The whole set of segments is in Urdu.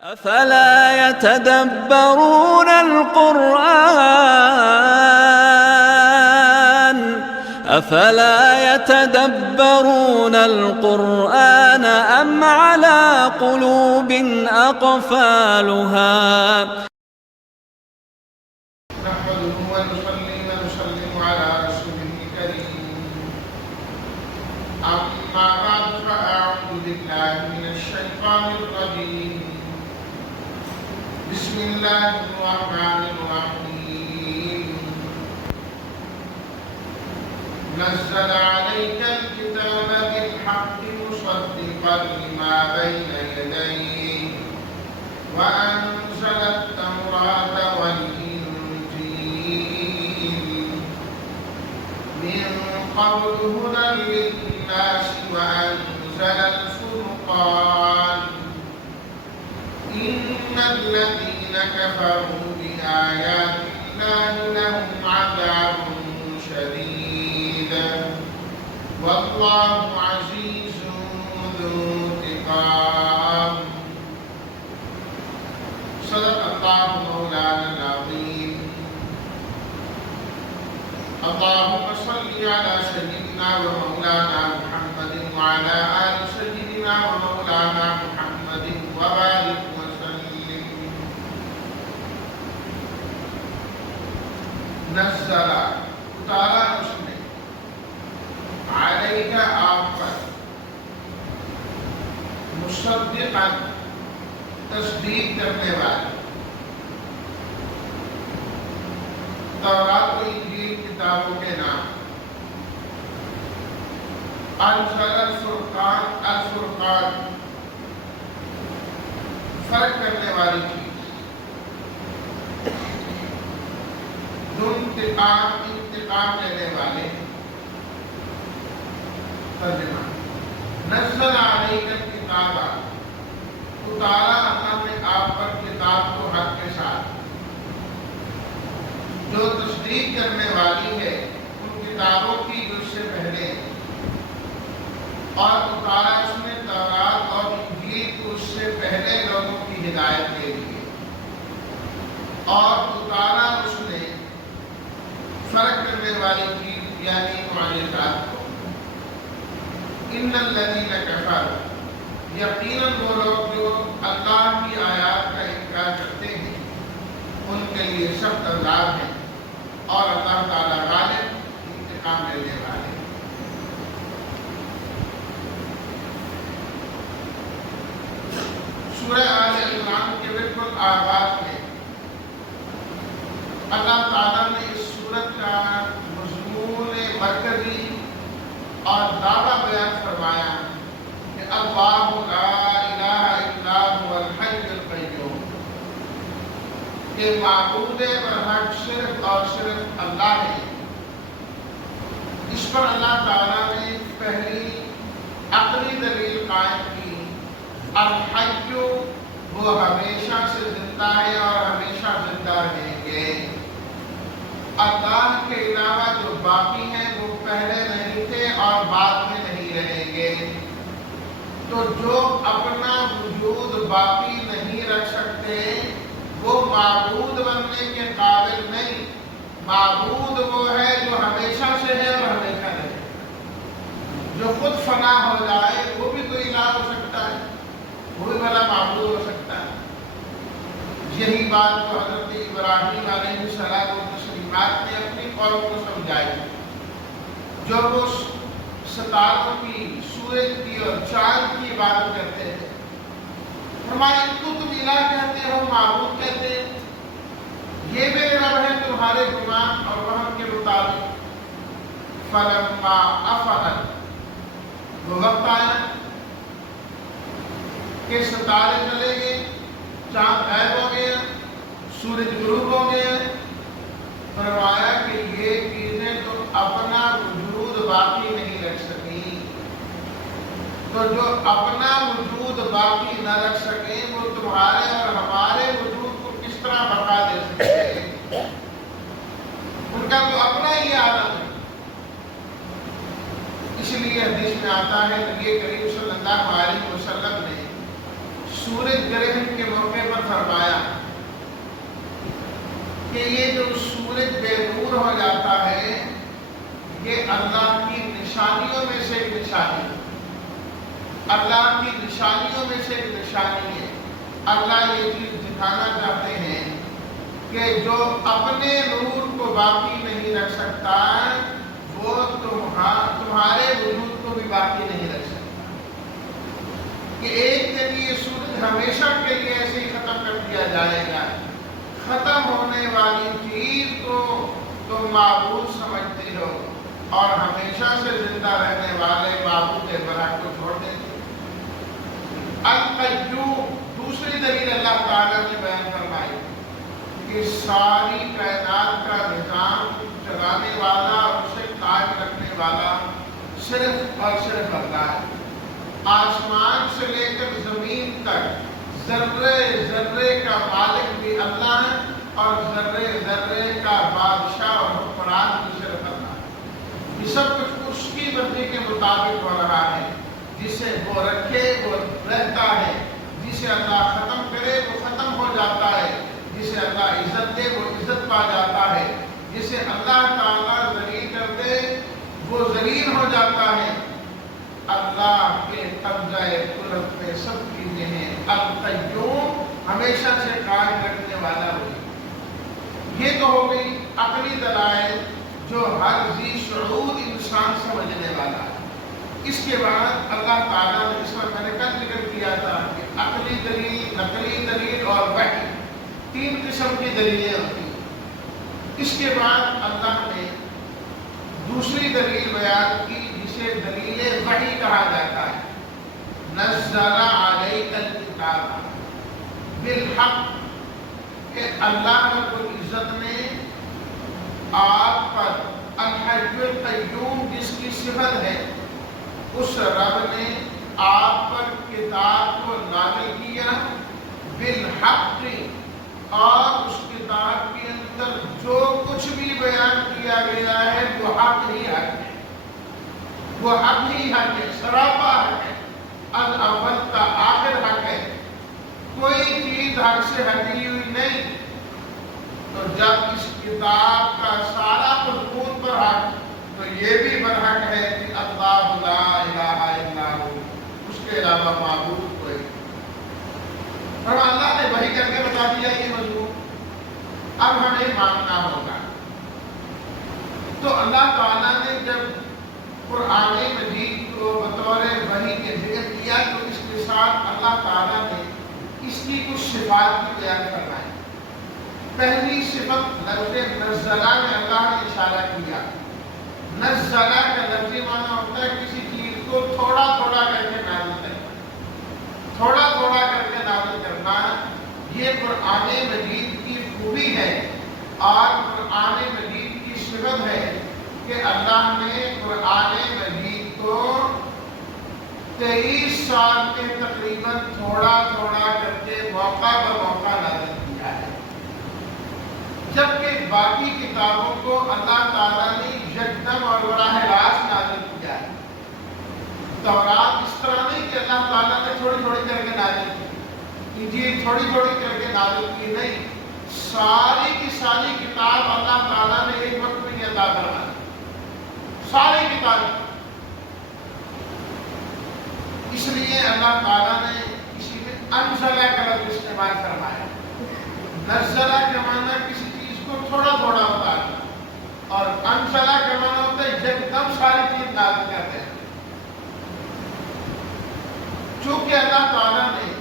أفلا يتدبرون القرآن أم على قلوب أقفالها نحمده ونصلي ونسلم على رسوله الكريم أما بعد فأعوذ بالله من الشيطان الرجيم بسم الله الرحمن الرحيم نزل عليك الكتاب بالحق مصدقا لما بين يديه وأنزل التوراة والإنجيل من قبل هدى للناس وأنزل الفرقان إن الذين كفروا بآيات الله لهم عذاب شديد والله عزيز ذو انتقام صدق الله مولانا العظيم اللهم صل على سيدنا ومولانا محمد وعلى آل سيدنا ومولانا محمد وبارك وسلم نزل اتارا اس نے علیک آپ پر مصدقا تصدیق کرنے والے تورات و انجیل کتابوں کے نام انزل الفرقان الفرقان فرق کرنے والی چیز انتقام لینے والے ترجمہ نزل علیک الکتاب اتارا اللہ نے آپ پر کتاب کو حق کے ساتھ جو تصدیق کرنے والی ہے ان کتابوں کی جو اس سے پہلے اور اتارا اس نے تورات اور انجیل کو اس سے پہلے لوگوں کی ہدایت کے لیے اور اتارا اس نے فرق کرنے والی چیز یعنی معجزات کو ان الذین کفروا یقیناً وہ لوگ جو اللہ کی آیات کا انکار کرتے ہیں ان کے لیے سخت عذاب ہے اور اللہ تعالیٰ غالب انتقام لینے والے سورہ آل عمران کے بالکل آغاز میں اللہ تعالیٰ نے اس سورت کا مضمون مرکزی اور دعویٰ بیان فرمایا کہ اللہ لا الہ الا هو الحی القیوم کہ معبود برحق صرف اور صرف اللہ ہے۔ اس پر اللہ تعالیٰ نے پہلی عقلی دلیل قائم کی الحی وہ ہمیشہ سے زندہ ہے اور ہمیشہ زندہ رہیں گے۔ اللہ کے علاوہ جو باقی ہیں وہ پہلے نہیں تھے اور بعد میں نہیں رہیں گے، تو جو اپنا وجود باقی نہیں رکھ سکتے وہ معبود بننے کے قابل نہیں۔ معبود وہ ہے جو ہمیشہ سے ہے اور ہمیشہ رہے، جو خود فنا ہو جائے وہ بھی تو الہ ہو سکتا ہے، وہ بھی بھلا معبود ہو سکتا ہے۔ یہی بات تو حضرت ابراہیم علیہ السلام نے اپنی قوم کو سمجھائی جو وہ ستاروں کی، سورج کی اور چاند کی عبادت کرتے تھے۔ فرمایا تو تم الہ کہتے ہو، معبود کہتے ہیں، یہ میرے رب ہے تمہارے گمان اور وہم کے مطابق۔ فلما افلت وہ وقت آیا کہ ستارے چلے گئے، چاند غائب ہو گیا، سورج غروب ہو گیا، فرمایا کہ یہ چیزیں تو اپنا وجود باقی نہیں رکھ سکیں، تو جو اپنا وجود باقی نہ رکھ سکیں وہ تمہارے اور ہمارے وجود کو کس طرح بقا دے سکتے ہیں؟ ان کا تو اپنا ہی عالم ہے۔ اس لیے حدیث میں آتا ہے نبی کریم صلی اللہ علیہ وسلم نے سورج گرہن کے موقع کہ یہ جو سورج بے نور ہو جاتا ہے یہ اللہ کی نشانیوں میں سے ایک نشانی ہے، اللہ کی نشانیوں میں سے ایک نشانی ہے۔ اللہ یہ چیز دکھانا چاہتے ہیں کہ جو اپنے نور کو باقی نہیں رکھ سکتا وہ تمہارے وجود کو بھی باقی نہیں رکھ سکتا، کہ ایک دن یہ سورج ہمیشہ کے لیے ایسے ہی ختم کر دیا جائے گا۔ ختم ہونے والی چیز کو تم معبود سمجھتے ہو اور ہمیشہ سے زندہ رہنے والے معبود برحق کو چھوڑ دیتے ہو۔ القیوم دوسری دلیل اللہ تعالیٰ نے بیان فرمائی کہ ساری کائنات کا نظام چلانے والا اور اسے قائم رکھنے والا صرف اور صرف اللہ ہے۔ آسمان سے لے کر زمین تک ذرے ذرے کا مالک بھی اللہ ہے اور ذرے ذرے کا بادشاہ اور حکمران بھی صرف اللہ ہے۔ یہ سب کچھ اس کی مرضی کے مطابق ہو رہا ہے، جسے وہ رکھے وہ رہتا ہے، جسے اللہ ختم کرے وہ ختم ہو جاتا ہے، جسے اللہ عزت دے وہ عزت پا جاتا ہے، جسے اللہ تعالیٰ ذلیل کر دے وہ ذلیل ہو جاتا ہے۔ اللہ کے قبضہ قدرت میں سب چیزیں ہیں۔ القیوم ہمیشہ سے قائم رکھنے والا وہی۔ یہ تو ہو گئی عقلی دلائل جو ہر ذی شعور انسان سمجھنے والا ہے۔ اس کے بعد اللہ تعالیٰ نے اس وقت میں نے کل ذکر کیا تھا کہ عقلی دلیل، نقلی دلیل اور وحی تین قسم کی دلیلیں ہوتی ہیں۔ اس کے بعد اللہ نے دوسری دلیل بیان کی جسے دلیل وحی کہا جاتا ہے۔ نزل علیک الکتاب بالحق، کہ اللہ رب العزت نے آپ پر الحی القیوم جس کی صفت ہے اس رب نے آپ پر کتاب کو نازل کیا بالحق، اور اس کتاب کے اندر جو کچھ بھی بیان کیا گیا ہے وہ حق ہی حق ہے، وہ حق ہی حق ہے، سراپا حق ہے، الاول کا آخر حق ہے، کوئی چیز حق سے ہٹی ہوئی نہیں۔ تو جب اس کتاب کا سارا مضمون پر حق تو یہ بھی برحق ہے کہ اللہ لا الہ الا ہو، اس کے علاوہ معبود کوئی نہیں۔ اور اللہ نے وحی کر کے بتا دیا یہ مضمون، اب ہمیں ماننا ہوگا۔ تو اللہ تعالیٰ نے جب قرآن مجید کو بطور وحی کے ذکر کیا تو اس کے ساتھ اللہ تعالیٰ نے اس کی کچھ صفات کی بیان فرمائی۔ پہلی صفت لفظ نزلہ میں اللہ نے اشارہ کیا۔ نزلہ کا لفظی معنی ہوتا ہے کسی چیز کو تھوڑا تھوڑا کر کے نازل کرنا، تھوڑا تھوڑا کر کے نازل کرنا۔ یہ قرآن مجید کی خوبی ہے اور قرآن مجید کی صفت ہے کہ اللہ نے قرآن مجید کو 23 سال کے تقریباً تھوڑا تھوڑا کر کے موقع پر موقع نازل کیا ہے، جبکہ باقی کتابوں کو اللہ تعالیٰ نے یکدم اور براہ راست نازل کیا ہے۔ تورات اس طرح نہیں کہ اللہ تعالیٰ نے تھوڑی تھوڑی کر کے نازل کی، انجیل تھوڑی تھوڑی کر کے نازل کی، نہیں، ساری کی ساری کتاب اللہ تعالیٰ نے ایک وقت میں عطا فرمائی، ساری کتابیں۔ اس لیے اللہ تعالیٰ نے اسی میں انزلہ کا لفظ استعمال فرمایا۔ نزلہ کا معنی کسی چیز کو تھوڑا تھوڑا اتارنا، اور انزلہ کا معنی ہوتا ہے یکدم ساری چیز نازل کرتے ہیں۔ چونکہ اللہ تعالیٰ نے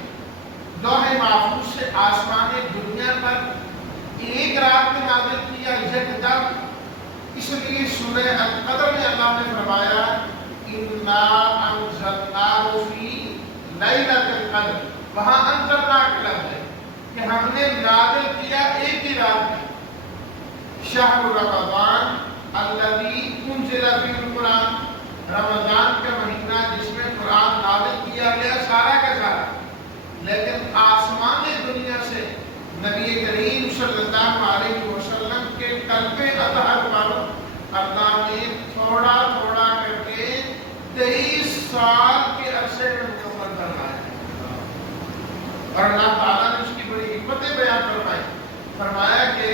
لوح محفوظ سے آسمان دنیا پر ایک رات میں نازل کیا یکدم، اس لیے سورہ القدر میں اللہ نے فرمایا اِنَّا أَنزَلْنَاهُ فِي لَيْلَةِ الْقَدْرِ، وہاں انزلنا کا لفظ ہے کہ ہم نے نازل کیا ایک ہی رات میں۔ شہر رمضان الذی انزل فیہ القرآن، رمضان کا مہینہ جس میں قرآن نازل کیا گیا سارا کا سارا، لیکن آسمان دنیا سے نبی کریم صلی اللہ علیہ وسلم کے قلب اطہر پر اللہ نے تھوڑا تھوڑا کر کے 23 سال کے عرصے میں مکمل فرمایا، اور اللہ تعالیٰ نے اس کی بڑی حکمتیں بیان فرمائی۔ فرمایا کہ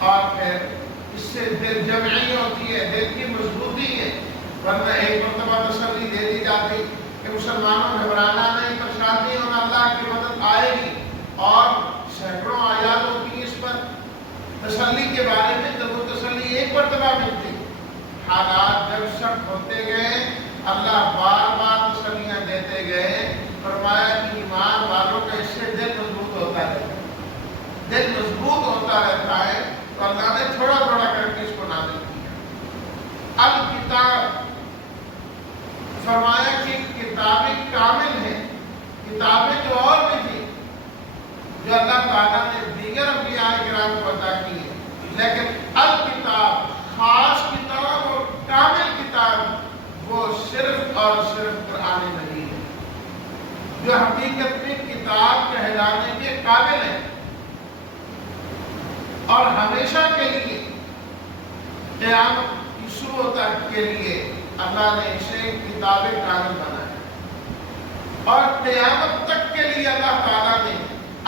اور پھر اس سے دل جمعی ہوتی ہے، دل کی مضبوطی ہے، ورنہ ایک مرتبہ تسلی دے دی جاتی کہ مسلمانوں گھبرانا نہیں، پریشانی ہونا، اللہ کی مدد آئے گی، اور سینکڑوں آیات ہوتی اس پر تسلی کے بارے میں، جب وہ تسلی ایک مرتبہ ملتی، حالات جب سخت ہوتے گئے اللہ بار بار تسلیاں دیتے گئے، فرمایا کہ ایمان والوں کا اس سے دل مضبوط ہوتا رہتا ہے، دل مضبوط ہوتا رہتا ہے، تو اللہ نے تھوڑا تھوڑا کر کے اس کو نازل کیا۔ الکتاب فرمایا کہ کتابیں کامل ہیں، کتابیں جو اور بھی تھی جو اللہ تعالیٰ نے دیگر انبیاء کرام کو عطا کی ہے، لیکن الکتاب خاص کتاب اور کامل کتاب وہ صرف اور صرف قرآن مجید ہے، جو حقیقت میں کتاب کہلانے کے قابل ہے، اور ہمیشہ کے لیے قیامت کی شروع تک کے لیے اللہ نے اسے کتاب کامل بنایا، اور قیامت تک کے لیے اللہ تعالیٰ نے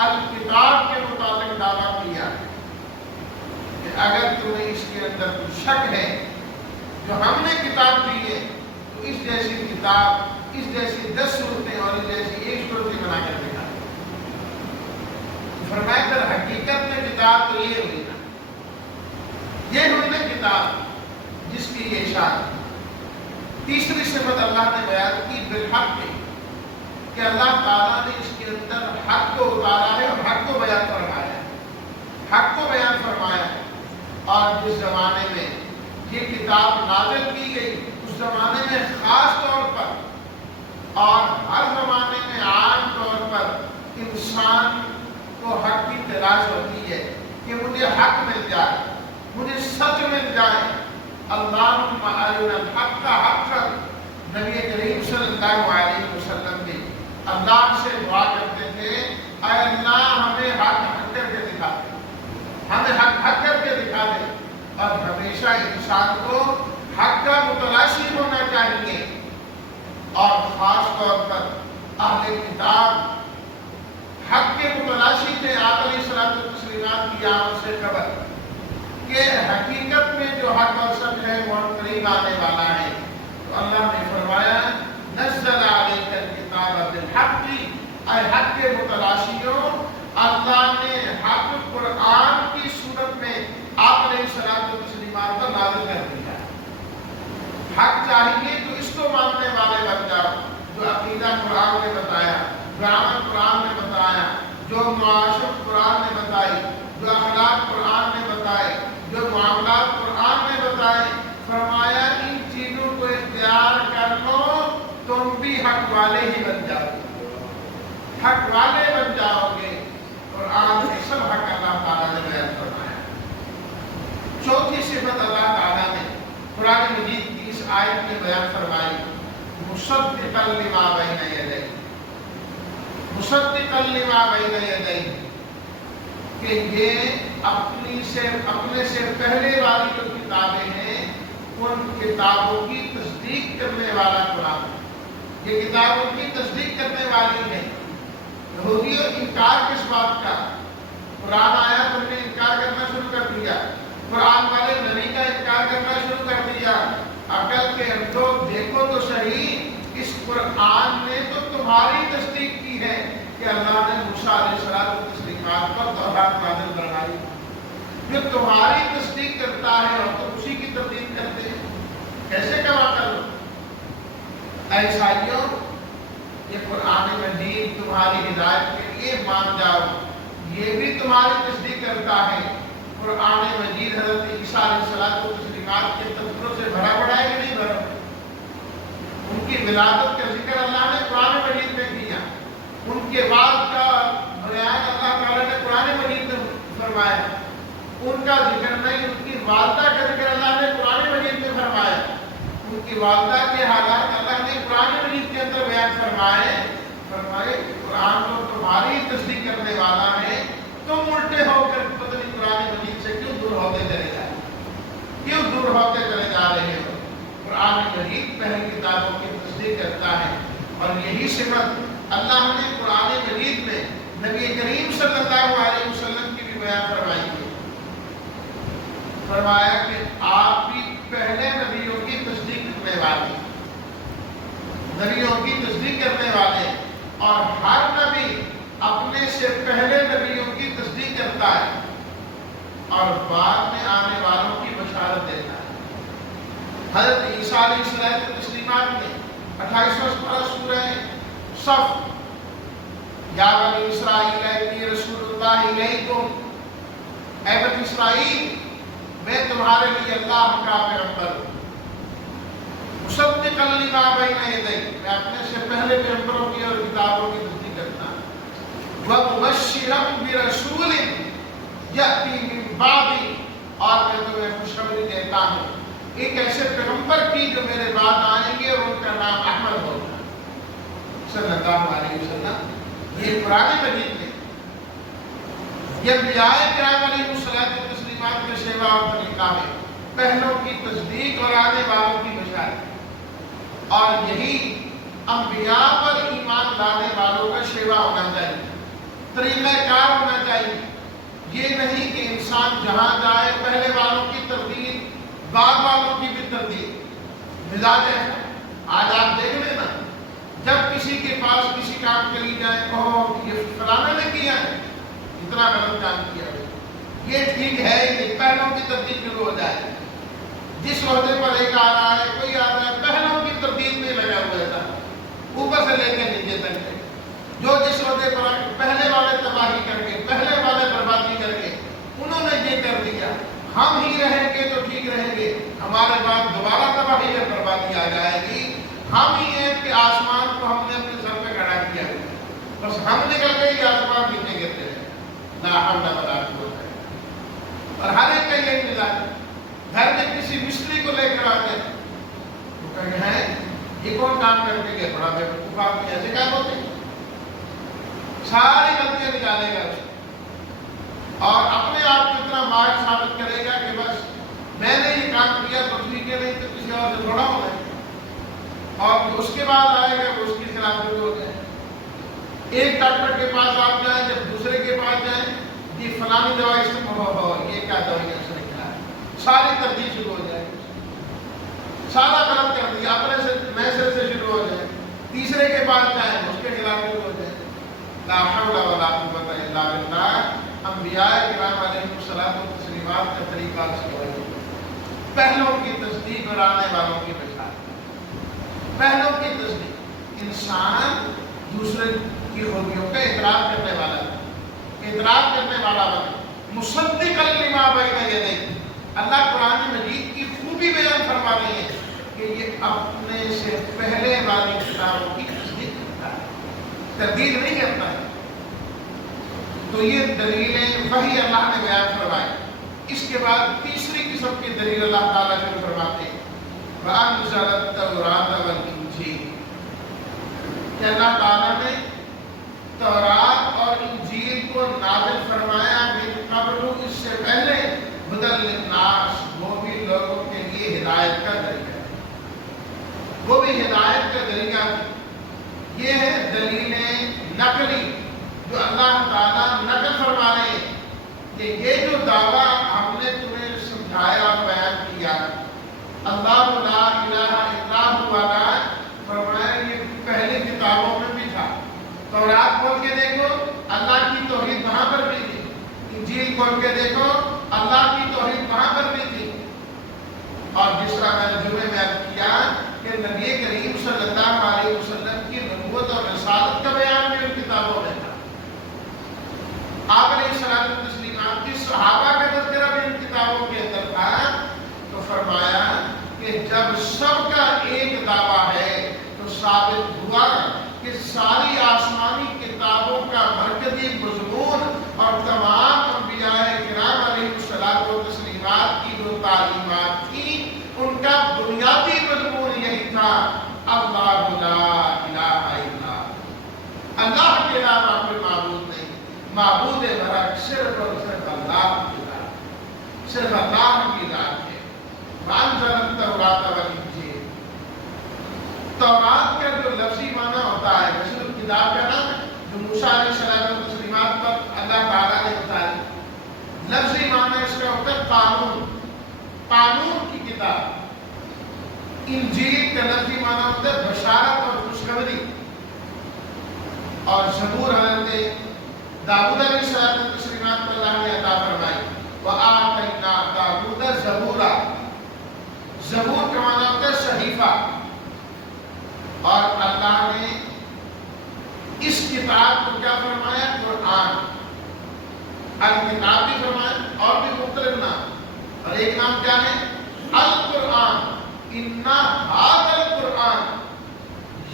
الکتاب کے متعلق دعویٰ کیا کہ اگر تمہیں اس کے اندر کوئی شک ہے جو ہم نے کتاب دی ہے تو اس جیسی کتاب، اس جیسی 10 صورتیں اور اس جیسی ایک صورت بنا کر دکھا۔ فرمایا در حقیقت میں کتاب تو یہ ہوئی نا، یہ ہوئی نا کتاب جس کی یہ شان۔ تیسری صفت اللہ نے بیان کی بالحق کی، کہ اللہ تعالیٰ نے اس کے اندر حق کو اتارا ہے اور حق کو بیان فرمایا ہے، حق کو بیان فرمایا ہے، اور جس زمانے میں یہ کتاب نازل کی گئی اس زمانے میں خاص طور پر اور ہر زمانے میں عام طور پر انسان کو حق کی تلاش ہوتی ہے کہ مجھے حق مل جائے، مجھے سچ مل جائے۔ اللہم ارنا الحق حقا، نبی کریم صلی اللہ علیہ وسلم بھی اللہ سے دعا کرتے تھے، اے اللہ ہمیں حق حق کر کے دکھا دے، ہمیں حق حق کر کے دکھا دے۔ اور ہمیشہ انسان کو حق کا متلاشی ہونا چاہیے، اور خاص طور پر اہل کتاب حق کے متلاشی تھے آپ علیہ الصلوۃ والتسلیمات کی آمد سے قبل، کہ حقیقت میں جو حق اور سچ ہے وہ قریب آنے والا ہے۔ تو اللہ نے فرمایا نزل علیک الکتاب بالحق، اے حق کے متلاشیوں، اللہ نے حق قرآن کی صورت میں آپ علیہ الصلوۃ والتسلیمات پر نازل کر دیا۔ حق چاہیے تو اس کو ماننے والے بن جاؤ، جو عقیدہ قرآن نے بتایا، جو عمل قرآن نے بتایا، جو معاشرت قرآن نے بتائی، جو اخلاق قرآن نے بتائے، جو معاملات قرآن نے بتائے۔ فرمایا ان چیزوں کو اختیار کر لو، تم بھی حق والے ہی بن جاؤ گے، حق والے بن جاؤ گے۔ قرآن میں سب حق اللہ تعالیٰ نے بیان فرمایا۔ چوتھی صفت اللہ تعالیٰ نے قرآن مجید کی اس آیت میں بیان فرمائی، مصدقا لما بین یدیہ، مصدقا لما بین یدیہ، کہ یہ اپنے سے پہلے والی جو کتابیں ہیں ان کتابوں کی تصدیق کرنے والا قرآن، یہ کتابوں کی تصدیق کرنے والی ہے۔ یہودیوں انکار کس بات کا؟ قرآن آیا تم نے انکار کرنا شروع کر دیا، قرآن والے نبی کا انکار کرنا شروع کر دیا۔ عقل کے اندھو دیکھو تو صحیح، اس قرآن نے تو تمہاری تصدیق کی ہے کہ اللہ نے موسیٰ علیہ السلام پر توراۃ نازل فرمائی، جو تمہاری تصدیق کرتا ہے اور تم اسی کی تردید کرتے ہیں، کیسے کما کر لو؟ عیسائیوں، یہ قرآن مجید تمہاری ہدایت کے لیے مان جاؤ، یہ بھی تمہاری تصدیق کرتا ہے۔ قرآن مجید حضرت عیسیٰ علیہ السلام و تسلیمات کے تذکروں سے بھرا پڑا ہے کہ نہیں بھرا؟ ان کی ولادت کا ذکر اللہ نے قرآن مجید میں کیا، ان کے بعد کا بیان اللہ تعالیٰ نے قرآن مجید میں فرمایا، ان کا ذکر نہیں، ان کی والدہ کا ذکر اللہ نے قرآن مجید میں فرمایا، ان کی والدہ کے حالات اللہ نے قرآن مجید کے اندر بیان فرمائے کہ قرآن تو تمہاری تصدیق کرنے والا ہے، تم الٹے ہو کر پتہ نہیں قرآن مجید سے کیوں دور ہوتے چلے جا رہے ہو۔ قرآن مجید پہلی کتابوں کی تصدیق کرتا ہے، اور یہی صفت اللہ نے قرآن مجید میں نبی کریم صلی اللہ علیہ وسلم کی بھی بیان فرمائی ہے۔ فرمایا کہ آپ بھی پہلے نبیوں کی تصدیق کرنے والے، نبیوں کی تصدیق کرنے والے، اور ہر نبی اپنے سے پہلے نبیوں کی تصدیق کرتا ہے اور بعد میں آنے والوں کی بشارت دیتا ہے۔ حضرت عیسیٰ علیہ السلام کے تسلیمات میں 28واں سورہ سورہ صف، یا بنی اسرائیل انی رسول اللہ علیکم، اے بنی اسرائیل میں تمہارے لیے اللہ کا پیغمبر ہوں، مصدقا لما بین یدی، میں اپنے سے پہلے پیغمبروں کی اور کتابوں کی تصدیق کرتا ہوں، ومبشرا برسول یأتی من بعدی، اور میں تمہیں خوشخبری دیتا ہوں ایک ایسے پیغمبر کی جو میرے بعد آئیں گے اور ان کا نام احمد ہوگا صلی اللہ علیہ وسلم۔ یہ قرآن مجید میں یہ انبیاء کرام علیہ الصلوۃ والتسلیمات کے سیوا اور طریقہ ہے، پہلوں کی تصدیق اور آنے والوں کی بشارت، اور یہی انبیاء پر ایمان لانے والوں کا سیوا ہونا چاہیے، طریقہ کار ہونا چاہیے۔ یہ نہیں کہ انسان جہاں جائے پہلے والوں کی تردید بعد والوں کی بھی تردید، مزاج ہے۔ آج آپ دیکھ لینا، جب کسی کے پاس کسی کام کے لیے جائیں، کہو یہ فلانا نے کیا ہے، اتنا غلط کام کیا ہے، یہ ٹھیک ہے، یہ پہلوں کی تردید شروع ہو جائے۔ جس عہدے پر ایک آ رہا ہے، کوئی آ رہا ہے، پہلوں کی تردید میں لگا ہوا تھا، اوپر سے لے کے نیچے تک ہے۔ جو جس عہدے پر پہلے والے تباہی کر کے، پہلے والے بربادی کر کے، انہوں نے یہ کر دیا، ہم ہی رہیں گے تو ٹھیک رہیں گے، ہمارے بعد دوبارہ تباہی اور بربادی آ جائے گی۔ ہم ہی ہیں کہ آسمان کو ہم نے اپنے سر پہ کھڑا کیا ہے، بس ہم نکل گئے کہ آسمان نیچے گرتے ہیں، لا حول ولا قوت۔ اور ہر ایک کا یہ مزاج، گھر میں کسی مستری کو لے کر آتے ہیں، وہ کہتے ہیں یہ کون کام کر کے گئے، بڑا بیوقوف آدمی، ایسے کام ہوتے ہیں، ساری غلطیاں نکالے گا اس اور اپنے آپ کو اتنا ماہر ثابت کرے گا کہ بس میں نے یہ کام کیا تو ٹھیک ہے، نہیں تو کسی اور سے تھوڑا ہونا ہے، اور اس کے بعد آئے گا وہ اس کے خلاف شروع ہو جائے۔ ایک ڈاکٹر کے پاس آپ جائیں، جب دوسرے کے پاس جائیں، یہ فلانی دوائی سے یہ کیا دوائی اس نے کھلایا، ساری تردید شروع ہو جائے، سارا غلط کر دیا، اپنے سے میسر سے شروع ہو جائے، تیسرے کے پاس جائیں اس کے خلاف شروع ہو جائے۔ لا حول ولا قوت الا باللہ۔ انبیاء کرام علیہ الصلوۃ والتسلیمات کا طریقہ سوائے پہلوں کی تصدیق اور آنے والوں کی بشارت۔ پہلوں کی تصدیق، انسان دوسرے کی خوبیوں کا اعتراف کرنے والا ہے، اعتراف کرنے والا بنے، مصدقا لما بین یدی۔ اللہ قرآن مجید کی خوبی بیان فرما رہی ہے کہ یہ اپنے سے پہلے والی کتابوں کی تصدیق کرتا ہے، تردید نہیں کرتا ہے۔ تو یہ دلیلیں وحی اللہ نے بیان فرمائی۔ اس کے بعد تیسری قسم کی دلیل اللہ تعالیٰ شروع فرماتے ہیں، وَأَنزَلَ التَّوْرَاةَ وَالْإِنجِيلَ، کہ اللہ تعالیٰ نے تورات اور انجیل کو نازل فرمایا من قبل، اس سے پہلے، ہدی للناس، وہ بھی لوگوں کے لیے ہدایت کا ذریعہ ہے، وہ بھی ہدایت کا ذریعہ ہے۔ یہ ہے دلیلیں نقلی جو اللہ تعالیٰ نقل فرما رہے ہیں کہ یہ جو دعویٰ ہم نے تمہیں سمجھایا اور بیان کیا، اللہ لا الہ الا ہوا والا، فرمایا یہ پہلی کتابوں میں بھی تھا۔ تورات کھول کے دیکھو، اللہ کی توحید وہاں پر بھی تھی، انجیل کھول کے دیکھو، اللہ کی توحید وہاں پر بھی تھی۔ اور جس طرح میں نے جمعے میں عرض کیا کہ نبی کریم صلی اللہ علیہ وسلم کی نبوت اور رسالت کا بیان بھی ان کتابوں میں تھا۔ آپ علیہ السلام تسلیمات کی صحابہ کا تذکرہ بھی ان کتابوں کے اندر تھا۔ تو فرمایا کہ جب سب کا ایک دعویٰ ہے تو ثابت ہوا کہ ساری آسمانی کتابوں کا مرکزی مضمون اور تمام انبیاء کرام علیہ الصلوۃ والتسلیمات کی جو تعلیمات تھیں، ان کا بنیادی مضمون یہی تھا، اللہ لا الہ الا اللہ کے علاوہ کوئی معبود نہیں، معبود برحق صرف اور صرف اللہ کی ذات، صرف اللہ کی ذات ہے۔ وَأَنزَلَ التَّوْرَاةَ وَالْإِنجِيلَ، تورات کا جو لفظی معنی ہوتا ہے، ویسے تو کتاب کا نام ہے جو موسیٰ علیہ السلام و تسلیمات پر اللہ تعالیٰ نے بتایا، لفظی معنی اس کا ہوتا ہے قانون، قانون کی کتاب. انجیل کا لفظی معنی ہوتا ہے بشارت اور خوشخبری. اور زبور حضرت داؤد علیہ السلام کو تسلیمات کو اللہ نے عطا فرمائی. وَآتَيْنَا دَاوُودَ زَبُورًا. زبور کا معنی ہوتا ہے صحیفہ. اور اللہ نے اس کتاب کو کیا فرمایا؟ قرآن. الکتاب بھی فرمایا اور بھی مختلف نام. اور ایک نام کیا ہے؟ القرآن. اِنَّا هَذَا الْقُرْآنَ.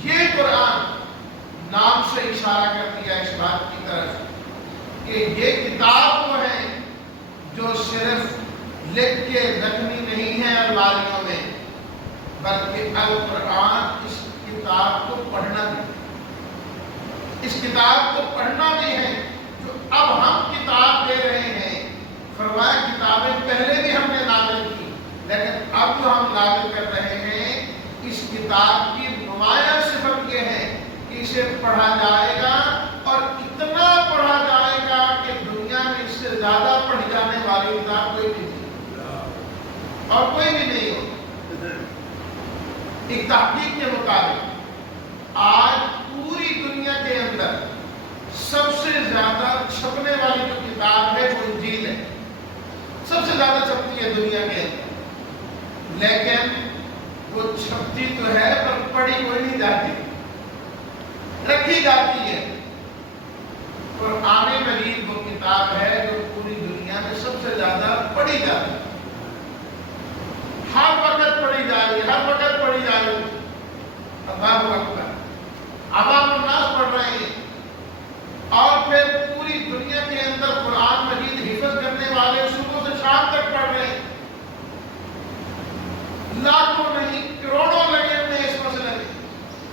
یہ قرآن نام سے اشارہ کر دیا اس بات کی طرف کہ یہ کتاب وہ ہے جو صرف لکھ کے رکھنی نہیں ہے الماریوں میں، بلکہ القرآن اس کتاب کو پڑھنا بھی، اس کتاب کو پڑھنا بھی ہے. جو اب ہم کتاب دے رہے ہیں، فرمایا کتابیں پہلے بھی ہم نے نازل کی، لیکن اب جو ہم نازل کر رہے ہیں اس کتاب کی نمایاں صفت یہ ہے کہ اسے پڑھا جائے گا اور اتنا پڑھا جائے گا کہ دنیا میں اس سے زیادہ پڑھی جانے والی کتاب کوئی بھی نہیں اور کوئی بھی نہیں ہو. ایک تحقیق کے مطابق آج پوری دنیا کے اندر سب سے زیادہ چھپنے والی جو کتاب ہے وہ انجیل ہے. سب سے زیادہ چھپتی ہے دنیا کے اندر، لیکن وہ چھپتی تو ہے پر پڑھی کوئی نہیں جاتی، رکھی جاتی ہے. قرآن مجید وہ کتاب ہے جو پوری دنیا میں سب سے زیادہ پڑھی جاتی ہے. ہر وقت پڑھی جا رہی ہے، ہر وقت پڑھی جا رہی ہے. اللہ اکبر. عوام الناس پڑھ رہے ہیں اور پھر پوری دنیا کے اندر قرآن مجید حفظ کرنے والے صبح سے شام تک پڑھ رہے ہیں. لاکھوں نہیں کروڑوں لگے ہوئے اس مسئلے میں.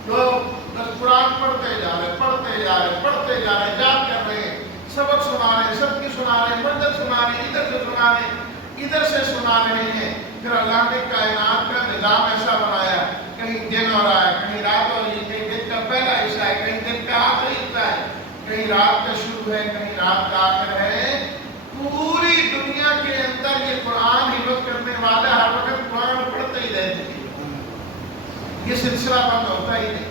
لوگ بس قرآن پڑھتے جا رہے، پڑھتے جا رہے، پڑھتے جا رہے، یاد کر رہے ہیں، سبق سنا رہے ہیں، سب کی سنا رہے ہیں، منزل سنا رہے ہیں، ادھر سے سنا رہے ہیں، ادھر سے سنا رہے ہیں. پھر اللہ نے کائنات کا نظام ایسا بنایا، کہیں دن ہو رہا ہے، کہیں رات ہو رہی ہے، کہیں دن کا پہلا حصہ ہے، کہیں دن کا آخری حصہ ہے، کہیں رات کا شروع ہے، کہیں رات کا آخر ہے. پوری دنیا کے اندر یہ قرآن حفظ کرنے والے ہر وقت قرآن پڑھتے ہی رہتے ہیں. یہ سلسلہ بند ہوتا ہی نہیں.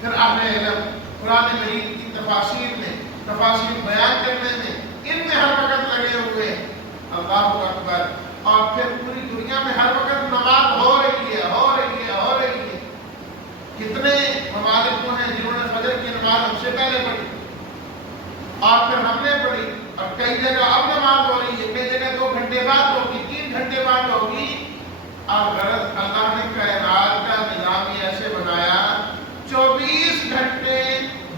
پھر اہل علم قرآن مجید کی تفاسیر میں، تفاسیر بیان کرنے میں، ان میں ہر وقت لگے ہوئے ہیں. اللہ اکبر. اور پھر پوری دنیا میں ہر وقت نماز ہو رہی ہے، ہو رہی ہے، ہو رہی ہے. کتنے ممالک ہیں جنہوں نے فجر کی نماز ہم سے پہلے پڑھی اور پھر ہم نے پڑھی. اور کئی جگہ اب نماز ہو رہی ہے، کئی جگہ 2 گھنٹے بعد ہوگی، 3 گھنٹے بعد ہوگی. اور غرض اللہ نے کائنات کا نظام ایسے بنایا 24 گھنٹے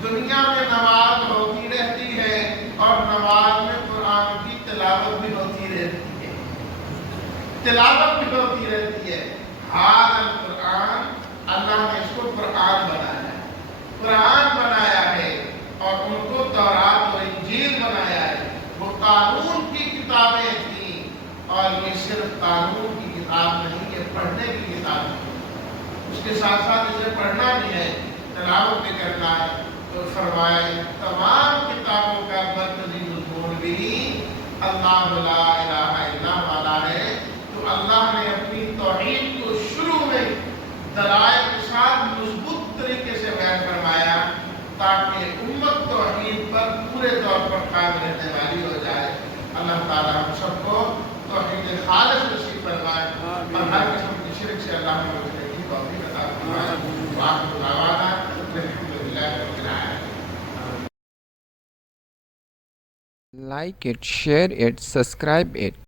دنیا میں نماز ہوتی رہتی ہے اور نماز میں قرآن کی تلاوت بھی ہوتی رہتی ہے، تلاوت بھی ہوتی رہتی ہے. ھذا القرآن، اللہ نے اس کو قرآن بنایا ہے، قرآن بنایا ہے. اور ان کو تورات اور انجیل بنایا ہے. وہ قانون کی کتابیں تھیں اور یہ صرف قانون کی کتاب نہیں، یہ پڑھنے کی کتاب ہے. اس کے ساتھ ساتھ اسے پڑھنا بھی ہے، تلاوت بھی کرنا ہے. تو فرمائے تمام کتابوں کا مرکزی مضمون بھی اللہ لا الہ الا والا ہے. تو اللہ نے اپنی توحید کو شروع میں دلائل کے ساتھ مضبوط طریقے سے بیان فرمایا تاکہ امت توحید پر پورے طور پر قائم رہنے والی ہو جائے. اللہ تعالیٰ ہم سب کو توحید خالص نصیب فرمائے اور ہر قسم کی شرک سے اللہ نے بچنے کی توفیق عطا فرمائے. وآخر دعوانا الحمدللہ رب العالمین. Like it, share it, subscribe it.